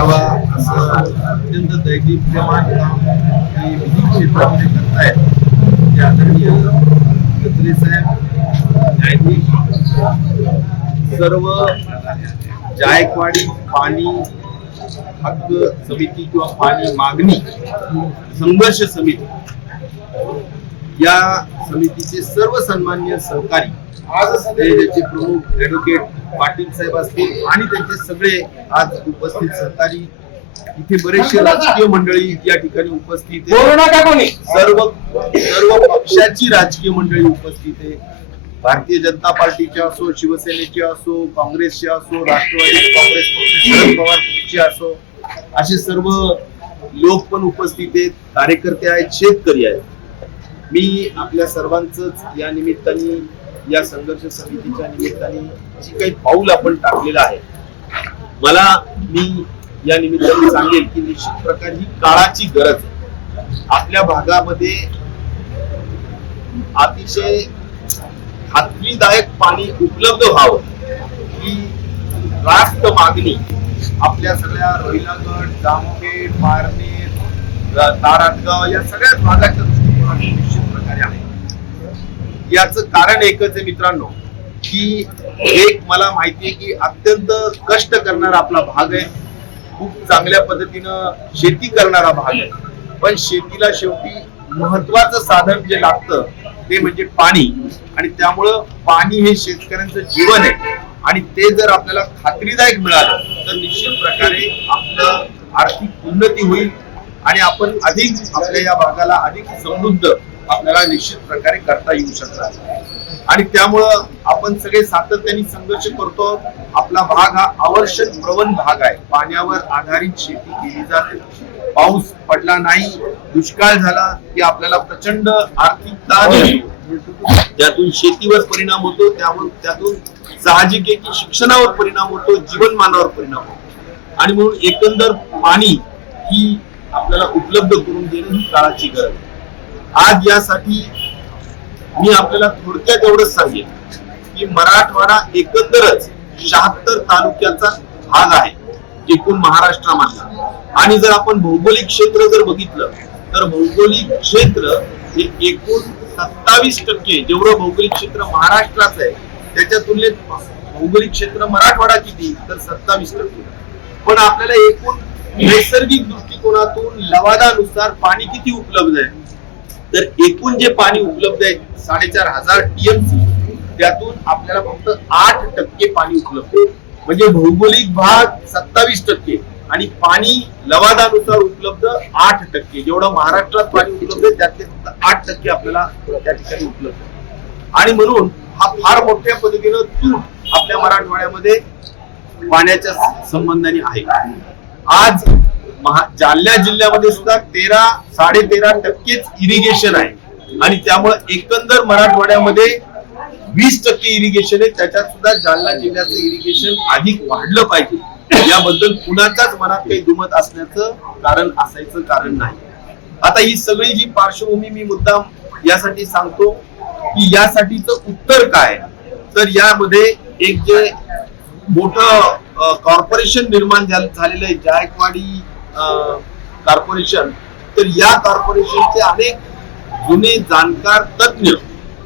करावा असं अत्यंत दैदिप्यमान काम हे विधी क्षेत्रामध्ये करतायत. ते आदरणीय गत्रे साहेब न्यायाधीश सर्व जायकवाडी पाणी हक्क समिती किंवा पाणी मागणी संघर्ष समिती या समितीचे सर्व सन्मान्य सहकारी ते त्याचे प्रमुख ऍडव्होकेट पाटील साहेब असतील आणि त्यांचे सगळे आज उपस्थित सहकारी इथे बरेचसे राजकीय मंडळी या ठिकाणी उपस्थित आहे. सर्व सर्व पक्षाची राजकीय मंडळी उपस्थित आहे भारतीय जनता पार्टीचे असो शिवसेनेचे असो काँग्रेसचे असो राष्ट्रवादी काँग्रेस पक्ष शरद पवार पक्षचे असो असे सर्व लोक पण उपस्थित आहेत. कार्यकर्ते आहेत शेतकरी आहेत. मी आपल्या सर्वांच या निमित्ताने या संघर्ष समितीच्या निमित्ताने जी काही पाऊल आपण टाकलेलं आहे. मला मी या निमित्ताने सांगेल की निश्चित प्रकारे ही काळाची गरज आहे. आपल्या भागामध्ये अतिशय खात्रीदायक पाणी उपलब्ध व्हावं ही रास्त मागणी आपल्या सगळ्या रोहिलागड जामखेड पारनेर रा- ताराटगाव या सगळ्याच भागाच्या दृष्टीकोनाने निश्चित प्रकारे आहे. याच कारण एकच आहे मित्रांनो की एक मला माहिती आहे की अत्यंत कष्ट करणारा आपला भाग आहे. खूप चांगल्या पद्धतीनं शेती करणारा भाग आहे. पण शेतीला शेवटी महत्वाचं साधन जे लागतं ते म्हणजे पाणी. आणि त्यामुळं पाणी हे शेतकऱ्यांचं जीवन आहे. आणि ते जर आपल्याला खात्रीदायक मिळालं तर निश्चित प्रकारे आपलं आर्थिक उन्नती होईल. आणि आपण अधिक आपल्या या भागाला अधिक समृद्ध आपल्याला निश्चित प्रकारे करता येऊ शकणार. आणि त्यामुळं आपण सगळे सातत्याने संघर्ष करतो. आपला भाग हा आवर्षक प्रवण भाग आहे. पाण्यावर आधारित शेती केली जाते. पाऊस पडला नाही दुष्काळ झाला की आपल्याला प्रचंड आर्थिक ताण येतो त्यातून शेतीवर परिणाम होतो. त्यावर त्यातून साहजिक आहे की शिक्षणावर परिणाम होतो जीवनमानावर परिणाम होतो. आणि म्हणून एकंदर पाणी ही आपल्याला उपलब्ध करून देणं ही काळाची गरज आहे. आज यासाठी मी आपल्याला थोडक्यात एवढंच सांगेन की मराठवाडा एकंदरच शहात्तर तालुक्याचा भाग आहे एकूण महाराष्ट्रामधला. आणि जर आपण भौगोलिक क्षेत्र जर बघितलं तर भौगोलिक क्षेत्र हे एकूण सत्तावीस टक्के जेवढं भौगोलिक क्षेत्र महाराष्ट्राचं आहे त्याच्या तुलनेत भौगोलिक क्षेत्र मराठवाडा किती तर सत्तावीस टक्के. पण आपल्याला एकूण नैसर्गिक दृष्टिकोनातून लवादानुसार पाणी किती उपलब्ध आहे? तर एकूण जे पाणी उपलब्ध आहे साडेचार हजार टीएमसी त्यातून आपल्याला फक्त आठ टक्के पाणी उपलब्ध आहे. म्हणजे भौगोलिक भाग सत्तावीस टक्के आणि पाणी लवादानुसार उपलब्ध आठ टक्के. जेवढं महाराष्ट्रात पाणी उपलब्ध आहे त्यातले फक्त आठ टक्के आपल्याला त्या ठिकाणी उपलब्ध आहे. आणि म्हणून हा फार मोठ्या पद्धतीनं तूट आपल्या मराठवाड्यामध्ये पाण्याच्या संबंधाने आहे. आज महा जालना जिल्ह्यामध्ये सुद्धा तेरा साडे तेरा टक्केच इरिगेशन आहे. आणि त्यामुळे एकंदर मराठवाड्यामध्ये वीस टक्के इरिगेशन आहे. त्याच्यात सुद्धा जालना जिल्ह्याचं इरिगेशन अधिक वाढलं पाहिजे. याबद्दल कुणाच्याच मनात काही दुमत असण्याचं कारण असायचं कारण नाही. आता ही सगळी जी पार्श्वभूमी मी मुद्दाम यासाठी सांगतो की यासाठीचं उत्तर काय? तर यामध्ये एक जे मोठं कॉर्पोरेशन निर्माण झालेलं आहे जायकवाडी कॉर्पोरेशन तर या कॉर्पोरेशनचे अनेक जुने जाणकार तज्ज्ञ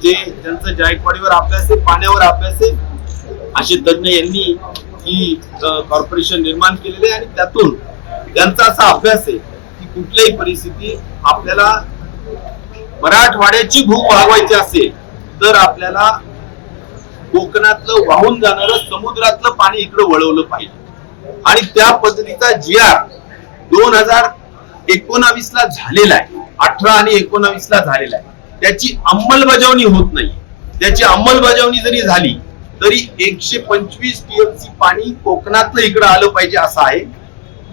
जे ज्यांचं जायकवाडीवर अभ्यास आहे पाण्यावर अभ्यास आहे असे तज्ज्ञ यांनी ही कॉर्पोरेशन निर्माण केलेले आणि त्यातून त्यांचा असा अभ्यास आहे की कुठल्याही परिस्थिती आपल्याला मराठवाड्याची भूक भागवायची असेल तर आपल्याला कोकणातलं वाहून जाणारं समुद्रातलं पाणी इकडे वळवलं पाहिजे. आणि त्या पद्धतीचा जी आर दोन हजार एकोणावीस ला झालेला आहे. अठरा आणि एकोणावीस ला झालेला आहे. त्याची अंमलबजावणी होत नाही. त्याची अंमलबजावणी जरी झाली तरी एकशे पंचवीस टीएमसी पाणी कोकणातलं इकडं आलं पाहिजे असं आहे.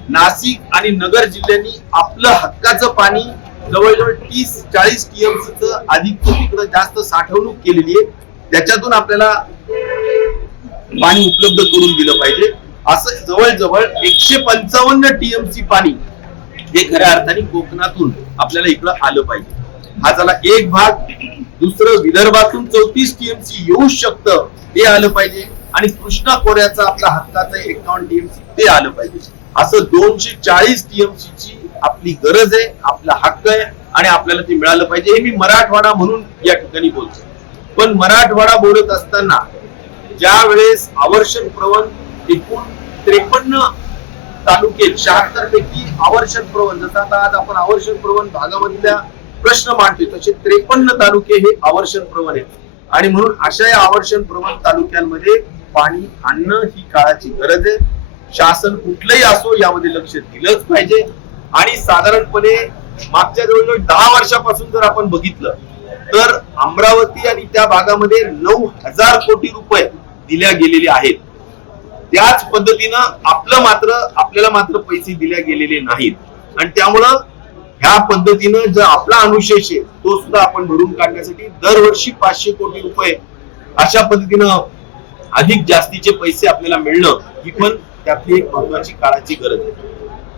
नाशिक आणि नगर जिल्ह्यांनी आपलं हक्काचं पाणी जवळजवळ तीस चाळीस टीएमसीच अधिक तिकडं जास्त साठवणूक केलेली आहे. त्याच्यातून आपल्याला पाणी उपलब्ध करून दिलं पाहिजे. असं जवळजवळ एकशे पंचावन्न टीएमसी पाणी हे खऱ्या अर्थाने कोकणातून आपल्याला इकडं आलं पाहिजे. हा झाला एक भाग. दुसरं विदर्भातून चौतीस टीएमसी येऊ शकतं ते आलं पाहिजे. आणि कृष्णा खोऱ्याचा आपला हक्काचा एकावन्न टीएमसी ते आलं पाहिजे. असं दोनशे चाळीस टीएमसी ची आपली गरज आहे आपला हक्क आहे आणि आपल्याला ते मिळालं पाहिजे. हे मी मराठवाडा म्हणून या ठिकाणी बोलतो. पण मराठवाडा बोलत असताना ज्या वेळेस आवर्षण प्रवण एकूण त्रेपन्न तालुके शहात्तर पैकी आवर्षण प्रवण जसं आता आज आपण आवर्षण प्रवण भागामधल्या प्रश्न मांडतोय तसे त्रेपन्न तालुके हे आवर्षण प्रवण आहेत. आणि म्हणून अशा या आवर्षण प्रवण तालुक्यांमध्ये पाणी आणणं ही काळाची गरज आहे. शासन कुठलंही असो यामध्ये लक्ष दिलंच पाहिजे. आणि साधारणपणे मागच्या जवळजवळ दहा वर्षापासून जर आपण बघितलं तर अमरावती आणि त्या भागामध्ये नऊ हजार कोटी रुपये दिल्या गेलेले आहेत. त्याच पद्धतीनं आपलं मात्र आपल्याला मात्र पैसे दिल्या गेलेले नाहीत. आणि त्यामुळं ह्या पद्धतीनं जो आपला अनुशेष आहे तो सुद्धा आपण भरून काढण्यासाठी दरवर्षी पाचशे कोटी रुपये अशा पद्धतीनं अधिक जास्तीचे पैसे आपल्याला मिळणं ही पण त्यातली एक महत्वाची काळाची गरज आहे.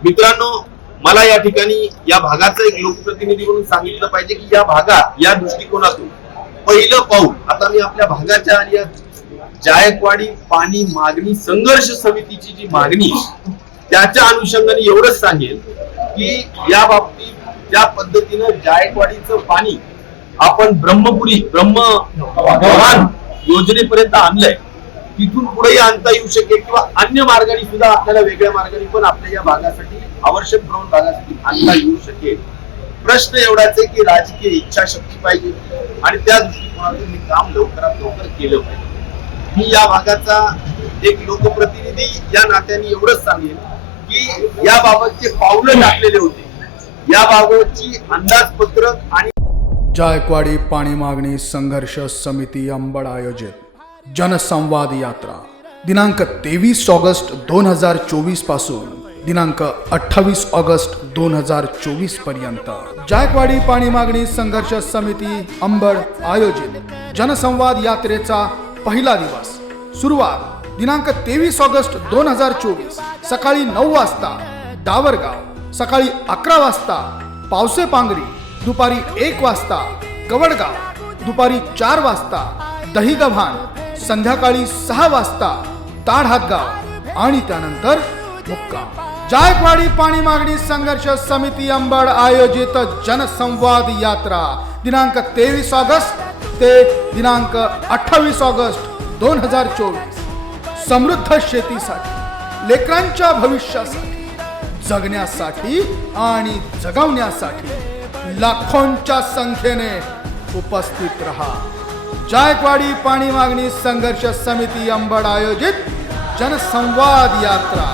मित्रांनो मला या ठिकाणी या भागाचा एक लोकप्रतिनिधी म्हणून सांगितलं पाहिजे की या भागात या दृष्टिकोनातून पहिलं पाऊल आता मी आपल्या भागाच्या आणि या जायकवाडी पाणी मागणी संघर्ष समितीची जी मागणी त्याच्या अनुषंगाने एवढंच सांगेल की या बाबतीत ज्या पद्धतीनं जायकवाडीचं पाणी आपण ब्रह्मपुरी ब्रह्म वाहन योजनेपर्यंत आणलंय तिथून पुढेही आणता येऊ शकेल किंवा अन्य मार्गाने सुद्धा आपल्याला वेगळ्या मार्गाने पण आपल्या या भागासाठी आवश्यक भ्रमण भागासाठी आणता येऊ शकेल. प्रश्न एवढाच आहे की राजकीय इच्छाशक्ती पाहिजे आणि त्या दृष्टिकोनातून हे काम लवकरात लवकर केलं पाहिजे. मी या भागाचा एक लोकप्रतिनिधी या नात्याने एवढंच सांगेल की याबाबतचे पावलं टाकलेले होते. याबाबतची अंदाजपत्रक आणि जायकवाडी पाणी मागणी संघर्ष समिती अंबड आयोजित जनसंवाद यात्रा. दिनांक तेवीस ऑगस्ट दोन हजार चोवीसपासून दिनांक अठ्ठावीस ऑगस्ट दोन हजार चोवीसपर्यंत. जायकवाडी पाणी मागणी संघर्ष समिती अंबड आयोजित. जनसंवाद यात्रेचा पहिला दिवस. सुरुवात दिनांक तेवीस ऑगस्ट दोन हजार चोवीस. सकाळी नऊ वाजता डावरगाव. सकाळी अकरा वाजता पावसे पांगरी. दुपारी एक वाजता कवडगाव दुपारी चार वाजता दहीगव्हाण. संध्याकाळी सहा वाजता ताडहातगाव. आणि त्यानंतर मुक्काम. जायकवाडी पाणी मागणी संघर्ष समिती अंबड आयोजित जनसंवाद यात्रा. दिनांक तेवीस ऑगस्ट ते दिनांक अठ्ठावीस ऑगस्ट दोन हजार चोवीस. समृद्ध शेतीसाठी लेकरांच्या भविष्यासाठी जगण्यासाठी आणि जगवण्यासाठी लाखोंच्या संख्येने उपस्थित रहा. जायकवाडी पाणी मागणी संघर्ष समिती अंबड आयोजित जनसंवाद यात्रा.